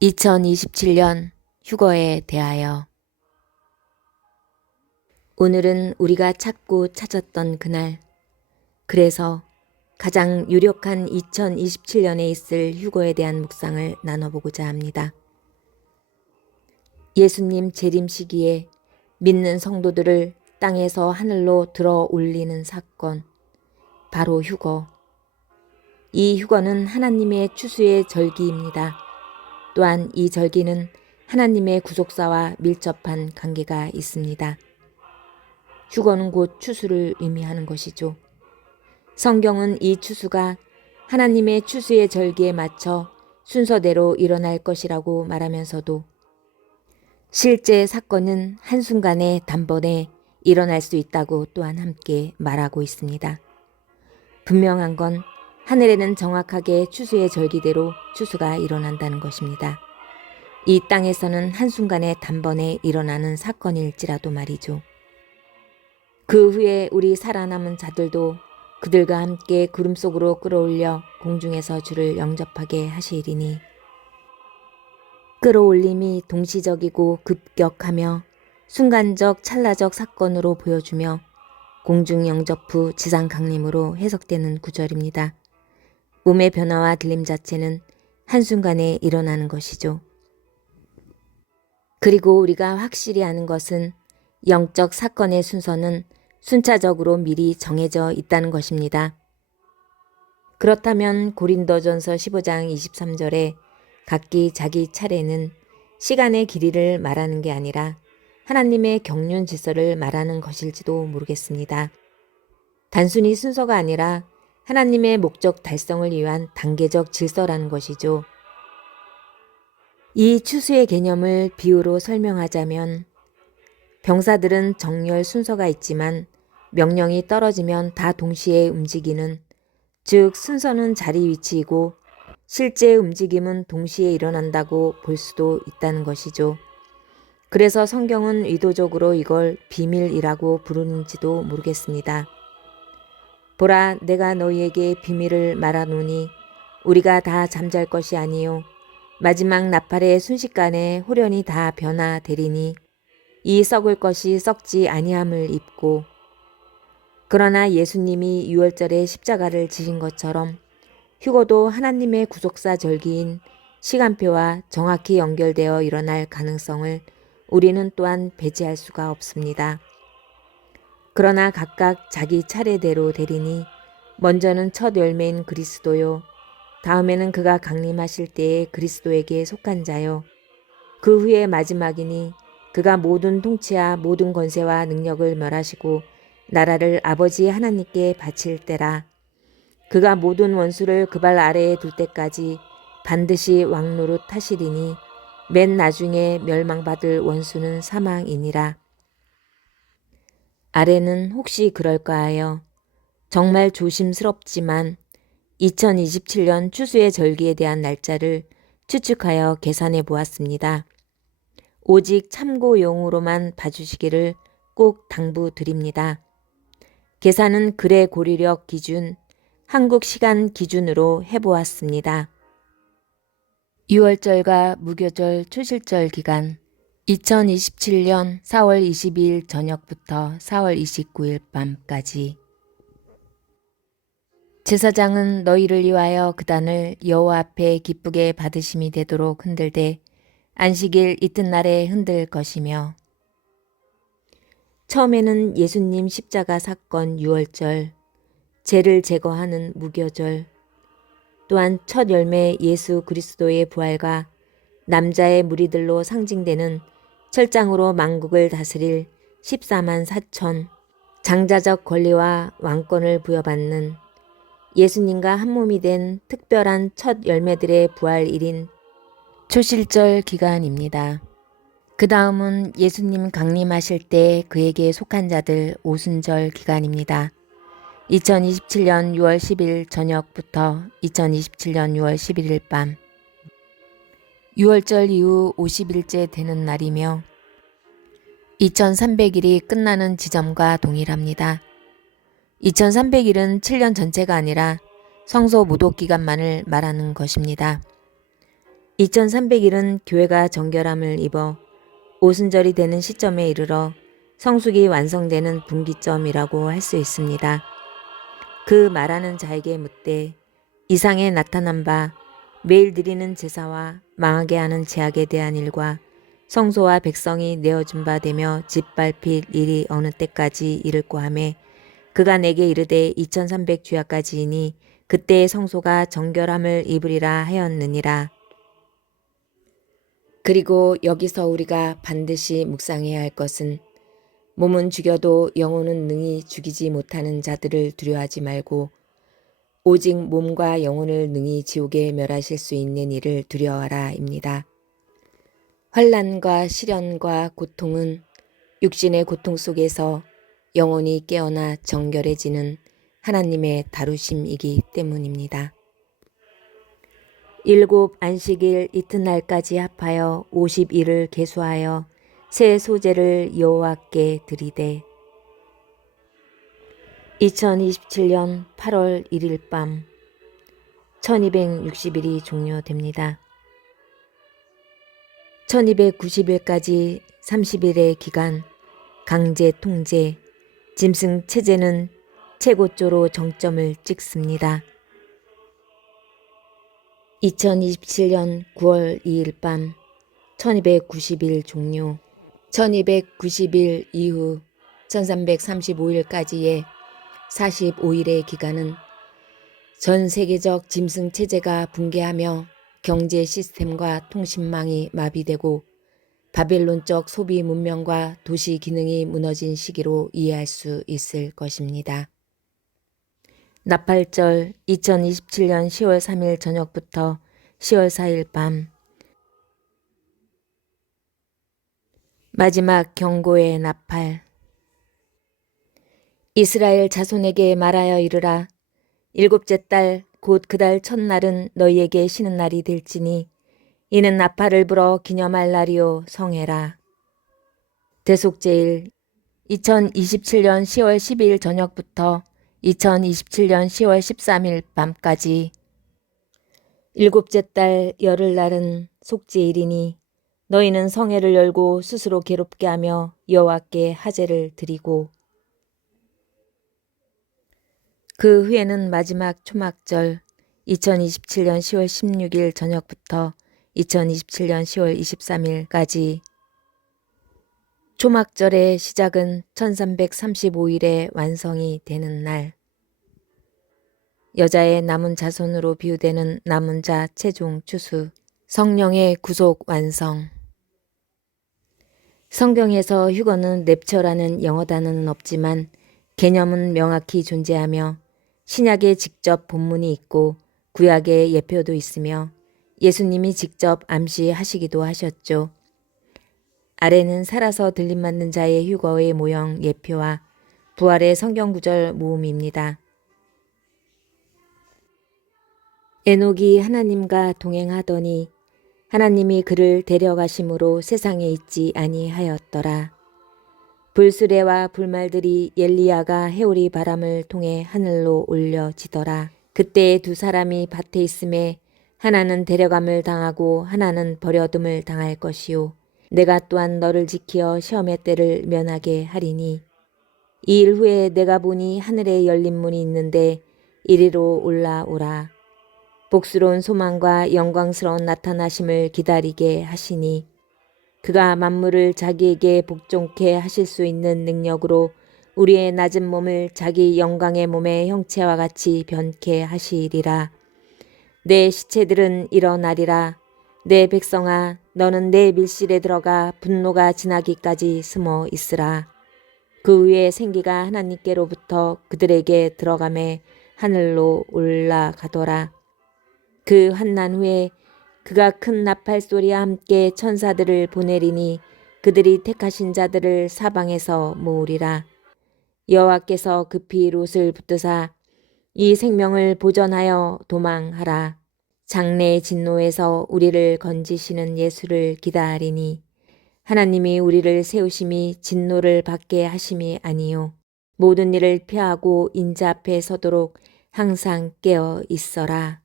2027년 휴거에 대하여. 오늘은 우리가 찾고 찾았던 그날, 그래서 가장 유력한 2027년에 있을 휴거에 대한 묵상을 나눠보고자 합니다. 예수님 재림 시기에 믿는 성도들을 땅에서 하늘로 들어 올리는 사건, 바로 휴거. 이 휴거는 하나님의 추수의 절기입니다. 또한 이 절기는 하나님의 구속사와 밀접한 관계가 있습니다. 휴거는 곧 추수를 의미하는 것이죠. 성경은 이 추수가 하나님의 추수의 절기에 맞춰 순서대로 일어날 것이라고 말하면서도 실제 사건은 한순간에 단번에 일어날 수 있다고 또한 함께 말하고 있습니다. 분명한 건 하늘에는 정확하게 추수의 절기대로 추수가 일어난다는 것입니다. 이 땅에서는 한순간에 단번에 일어나는 사건일지라도 말이죠. 그 후에 우리 살아남은 자들도 그들과 함께 구름 속으로 끌어올려 공중에서 주를 영접하게 하시리니, 끌어올림이 동시적이고 급격하며 순간적 찰나적 사건으로 보여주며 공중 영접 후 지상 강림으로 해석되는 구절입니다. 몸의 변화와 들림 자체는 한순간에 일어나는 것이죠. 그리고 우리가 확실히 아는 것은 영적 사건의 순서는 순차적으로 미리 정해져 있다는 것입니다. 그렇다면 고린도전서 15장 23절에 각기 자기 차례는 시간의 길이를 말하는 게 아니라 하나님의 경륜 질서를 말하는 것일지도 모르겠습니다. 단순히 순서가 아니라 하나님의 목적 달성을 위한 단계적 질서라는 것이죠. 이 추수의 개념을 비유로 설명하자면, 병사들은 정렬 순서가 있지만 명령이 떨어지면 다 동시에 움직이는, 즉 순서는 자리 위치이고 실제 움직임은 동시에 일어난다고 볼 수도 있다는 것이죠. 그래서 성경은 의도적으로 이걸 비밀이라고 부르는지도 모르겠습니다. 보라, 내가 너희에게 비밀을 말하노니 우리가 다 잠잘 것이 아니요 마지막 나팔의 순식간에 홀연히 다 변화되리니 이 썩을 것이 썩지 아니함을 입고. 그러나 예수님이 유월절에 십자가를 지신 것처럼 휴거도 하나님의 구속사 절기인 시간표와 정확히 연결되어 일어날 가능성을 우리는 또한 배제할 수가 없습니다. 그러나 각각 자기 차례대로 되리니, 먼저는 첫 열매인 그리스도요, 다음에는 그가 강림하실 때에 그리스도에게 속한 자요, 그 후에 마지막이니 그가 모든 통치와 모든 권세와 능력을 멸하시고 나라를 아버지 하나님께 바칠 때라. 그가 모든 원수를 그 발 아래에 둘 때까지 반드시 왕노릇 하시리니 맨 나중에 멸망받을 원수는 사망이니라. 아래는 혹시 그럴까 하여 정말 조심스럽지만 2027년 추수의 절기에 대한 날짜를 추측하여 계산해 보았습니다. 오직 참고용으로만 봐주시기를 꼭 당부드립니다. 계산은 그레고리력 기준, 한국 시간 기준으로 해보았습니다. 유월절과 무교절 초실절 기간, 2027년 4월 22일 저녁부터 4월 29일 밤까지. 제사장은 너희를 위하여 그단을 여호와 앞에 기쁘게 받으심이 되도록 흔들되 안식일 이튿날에 흔들 것이며, 처음에는 예수님 십자가 사건 유월절, 죄를 제거하는 무교절, 또한 첫 열매 예수 그리스도의 부활과 남자의 무리들로 상징되는 철장으로 만국을 다스릴 14만 4천, 장자적 권리와 왕권을 부여받는 예수님과 한몸이 된 특별한 첫 열매들의 부활일인 초실절 기간입니다. 그 다음은 예수님 강림하실 때 그에게 속한 자들 오순절 기간입니다. 2027년 6월 10일 저녁부터 2027년 6월 11일 밤, 6월절 이후 50일째 되는 날이며 2300일이 끝나는 지점과 동일합니다. 2300일은 7년 전체가 아니라 성소 무독 기간만을 말하는 것입니다. 2300일은 교회가 정결함을 입어 오순절이 되는 시점에 이르러 성숙이 완성되는 분기점이라고 할 수 있습니다. 그 말하는 자에게 묻되 이상에 나타난 바 매일 드리는 제사와 망하게 하는 제약에 대한 일과 성소와 백성이 내어준 바 되며 짓밟힐 일이 어느 때까지 이를꼬 하매 그가 내게 이르되 2300 주야까지이니 그때의 성소가 정결함을 입으리라 하였느니라. 그리고 여기서 우리가 반드시 묵상해야 할 것은 몸은 죽여도 영혼은 능히 죽이지 못하는 자들을 두려워하지 말고 오직 몸과 영혼을 능히 지옥에 멸하실 수 있는 이를 두려워하라 입니다. 환난과 시련과 고통은 육신의 고통 속에서 영혼이 깨어나 정결해지는 하나님의 다루심이기 때문입니다. 7 안식일 이튿날까지 합하여 50일을 계수하여 새 소재를 여호와께 드리되 2027년 8월 1일 밤 1260일이 종료됩니다. 1290일까지 30일의 기간 강제 통제, 짐승 체제는 최고조로 정점을 찍습니다. 2027년 9월 2일 밤 1290일 종료, 1290일 이후 1335일까지의 45일의 기간은 전 세계적 짐승 체제가 붕괴하며 경제 시스템과 통신망이 마비되고 바벨론적 소비 문명과 도시 기능이 무너진 시기로 이해할 수 있을 것입니다. 나팔절 2027년 10월 3일 저녁부터 10월 4일 밤 마지막 경고의 나팔. 이스라엘 자손에게 말하여 이르라. 7째 달 곧 그 달 첫날은 너희에게 쉬는 날이 될지니 이는 나팔을 불어 기념할 날이요 성회라. 대속제일 2027년 10월 12일 저녁부터 2027년 10월 13일 밤까지 7째 달 열흘날은 속죄일이니 너희는 성회를 열고 스스로 괴롭게 하며 여호와께 하제를 드리고 그 후에는 마지막 초막절 2027년 10월 16일 저녁부터 2027년 10월 23일까지 초막절의 시작은 1335일에 완성이 되는 날 여자의 남은 자손으로 비유되는 남은 자 최종 추수 성령의 구속 완성 성경에서 휴거는 랩처라는 영어 단어는 없지만 개념은 명확히 존재하며 신약에 직접 본문이 있고 구약에 예표도 있으며 예수님이 직접 암시하시기도 하셨죠. 아래는 살아서 들림맞는 자의 휴거의 모형 예표와 부활의 성경구절 모음입니다. 에녹이 하나님과 동행하더니 하나님이 그를 데려가심으로 세상에 있지 아니하였더라. 불수레와 불말들이 엘리야가 해오리 바람을 통해 하늘로 올려지더라. 그때 두 사람이 밭에 있음에 하나는 데려감을 당하고 하나는 버려둠을 당할 것이요. 내가 또한 너를 지키어 시험의 때를 면하게 하리니 이 일 후에 내가 보니 하늘에 열린 문이 있는데 이리로 올라오라. 복스러운 소망과 영광스러운 나타나심을 기다리게 하시니 그가 만물을 자기에게 복종케 하실 수 있는 능력으로 우리의 낮은 몸을 자기 영광의 몸의 형체와 같이 변케 하시리라. 내 시체들은 일어나리라. 내 백성아 너는 내 밀실에 들어가 분노가 지나기까지 숨어 있으라. 그 후에 생기가 하나님께로부터 그들에게 들어가매 하늘로 올라가더라. 그 환난 후에 그가 큰 나팔 소리와 함께 천사들을 보내리니 그들이 택하신 자들을 사방에서 모으리라. 여호와께서 급히 롯을 붙드사 이 생명을 보전하여 도망하라. 장래의 진노에서 우리를 건지시는 예수를 기다리니 하나님이 우리를 세우심이 진노를 받게 하심이 아니요 모든 일을 피하고 인자 앞에 서도록 항상 깨어 있어라.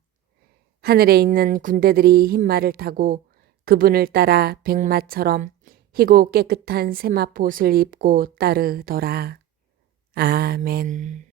하늘에 있는 군대들이 흰말을 타고 그분을 따라 백마처럼 희고 깨끗한 세마포 옷을 입고 따르더라. 아멘.